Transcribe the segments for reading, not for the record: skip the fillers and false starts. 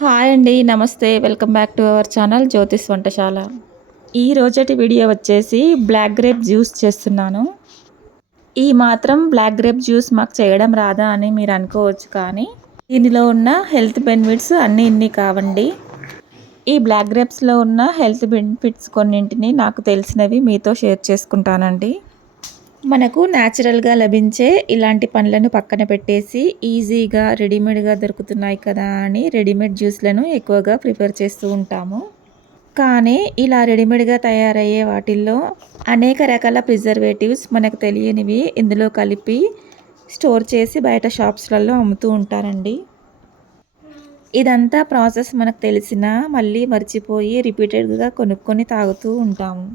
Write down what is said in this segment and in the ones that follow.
Hi అండి. నమస్తే. Welcome back to our channel జ్యోతిష్ వంటశాల. ఈ రోజటి వీడియో వచ్చేసి బ్లాక్ గ్రేప్ జ్యూస్ చేస్తున్నాను. ఈ మాత్రం బ్లాక్ గ్రేప్ జ్యూస్ మాకు చేయడం రాదా అని మీరు అనుకోవచ్చు, కానీ దీనిలో ఉన్న హెల్త్ బెనిఫిట్స్ అన్నీ ఇన్ని కావండి. ఈ బ్లాక్ గ్రేప్స్లో ఉన్న హెల్త్ బెనిఫిట్స్ కొన్నింటిని నాకు తెలిసినవి మీతో షేర్ చేసుకుంటానండి. మనకు న్యాచురల్గా లభించే ఇలాంటి పండ్లను పక్కన పెట్టేసి ఈజీగా రెడీమేడ్గా దొరుకుతున్నాయి కదా అని రెడీమేడ్ జ్యూస్లను ఎక్కువగా ప్రిఫర్ చేస్తూ ఉంటాము. కానీ ఇలా రెడీమేడ్గా తయారయ్యే వాటిల్లో అనేక రకాల ప్రిజర్వేటివ్స్ మనకు తెలియనివి ఇందులో కలిపి స్టోర్ చేసి బయట షాప్స్లలో అమ్ముతూ ఉంటారండి. ఇదంతా ప్రాసెస్ మనకు తెలిసినా మళ్ళీ మర్చిపోయి రిపీటెడ్గా కొనుక్కొని తాగుతూ ఉంటాము.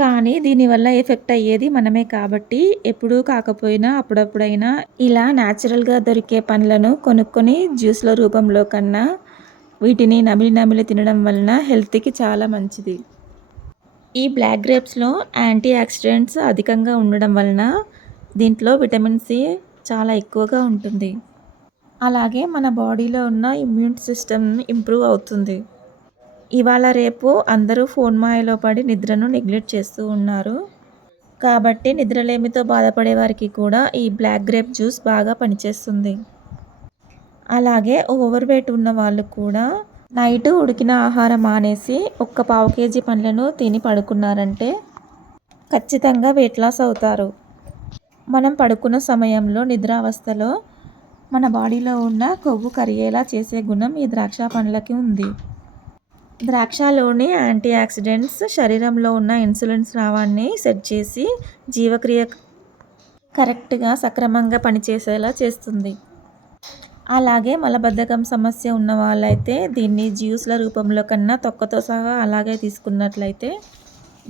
కానీ దీనివల్ల ఎఫెక్ట్ అయ్యేది మనమే కాబట్టి ఎప్పుడూ కాకపోయినా అప్పుడప్పుడైనా ఇలా న్యాచురల్గా దొరికే పండ్లను కొనుక్కొని జ్యూస్ల రూపంలో కన్నా వీటిని నమిలి నమిలి తినడం వలన హెల్త్కి చాలా మంచిది. ఈ బ్లాక్ గ్రేప్స్లో యాంటీ ఆక్సిడెంట్స్ అధికంగా ఉండడం వలన దీంట్లో విటమిన్ సి చాలా ఎక్కువగా ఉంటుంది. అలాగే మన బాడీలో ఉన్న ఇమ్యూన్ సిస్టమ్ ఇంప్రూవ్ అవుతుంది. ఇవాళ రేపు అందరూ ఫోన్ మాయలో పడి నిద్రను నెగ్లెక్ట్ చేస్తూ ఉన్నారు. కాబట్టి నిద్రలేమితో బాధపడే వారికి కూడా ఈ బ్లాక్ గ్రేప్ జ్యూస్ బాగా పనిచేస్తుంది. అలాగే ఓవర్ వెయిట్ ఉన్న వాళ్ళు కూడా నైట్ ఉడికిన ఆహారం మానేసి ఒక్క పావు కేజీ పండ్లను తిని పడుకున్నారంటే ఖచ్చితంగా వెయిట్ లాస్ అవుతారు. మనం పడుకున్న సమయంలో నిద్రావస్థలో మన బాడీలో ఉన్న కొవ్వు కరిగేలా చేసే గుణం ఈ ద్రాక్ష పండ్లకి ఉంది. ద్రాక్షలోని యాంటీ ఆక్సిడెంట్స్ శరీరంలో ఉన్న ఇన్సులిన్ స్రావాన్ని సెట్ చేసి జీవక్రియ కరెక్ట్గా సక్రమంగా పనిచేసేలా చేస్తుంది. అలాగే మలబద్ధకం సమస్య ఉన్న వాళ్ళైతే దీన్ని జ్యూస్ల రూపంలో కన్నా తొక్కతో సహా అలాగే తీసుకున్నట్లయితే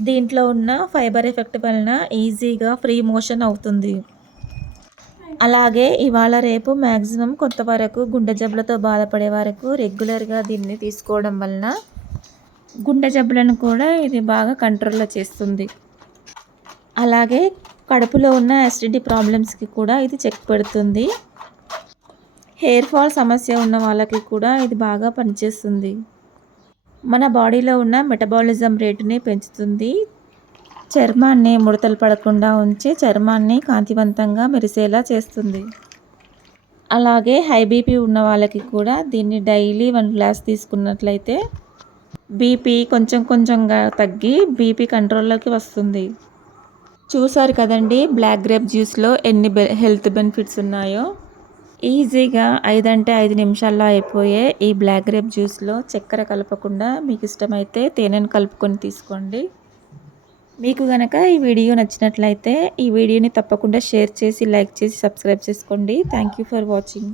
దీంట్లో ఉన్న ఫైబర్ ఎఫెక్ట్ వలన ఈజీగా ఫ్రీ మోషన్ అవుతుంది. అలాగే ఇవాళ రేపు మ్యాక్సిమం కొంతవరకు గుండె జబ్బులతో బాధపడే వరకు రెగ్యులర్గా దీన్ని తీసుకోవడం వలన గుండె జబ్బులను కూడా ఇది బాగా కంట్రోల్లో చేస్తుంది. అలాగే కడుపులో ఉన్న యాసిడిటీ ప్రాబ్లమ్స్కి కూడా ఇది చెక్ పెడుతుంది. హెయిర్ ఫాల్ సమస్య ఉన్న వాళ్ళకి కూడా ఇది బాగా పనిచేస్తుంది. మన బాడీలో ఉన్న మెటబాలిజం రేటుని పెంచుతుంది. చర్మాన్ని ముడతలు పడకుండా ఉంచి చర్మాన్ని కాంతివంతంగా మెరిసేలా చేస్తుంది. అలాగే హై బీపీ ఉన్న వాళ్ళకి కూడా దీన్ని డైలీ 1 గ్లాస్ తీసుకున్నట్లయితే బీపీ కొంచెం కొంచెంగా తగ్గి బీపీ కంట్రోల్లోకి వస్తుంది. చూసారు కదండి బ్లాక్ గ్రేప్ జ్యూస్లో ఎన్ని హెల్త్ బెనిఫిట్స్ ఉన్నాయో. ఈజీగా 5 అంటే 5 నిమిషాల్లో అయిపోయే ఈ బ్లాక్ గ్రేప్ జ్యూస్లో చక్కెర కలపకుండా మీకు ఇష్టమైతే తేనెను కలుపుకొని తీసుకోండి. మీకు కనుక ఈ వీడియో నచ్చినట్లయితే ఈ వీడియోని తప్పకుండా షేర్ చేసి లైక్ చేసి సబ్స్క్రైబ్ చేసుకోండి. Thank you for watching.